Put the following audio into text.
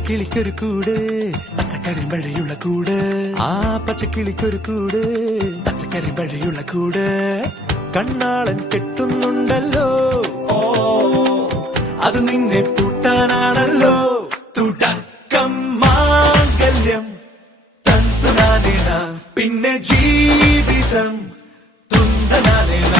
പച്ചക്കിളിക്കൊരു കൂട് പച്ചക്കരിമ്പഴയുള്ള കൂട് ആ പച്ചക്കിളിക്കൊരു കൂട് പച്ചക്കരിമ്പഴയുള്ള കൂട് കണ്ണാളൻ കെട്ടുന്നുണ്ടല്ലോ അത് നിന്നെ പൂട്ടാനാണല്ലോ തുടക്കം മാംഗല്യം തന്തുനാനേന പിന്നെ ജീവിതം തുന്തനാനേന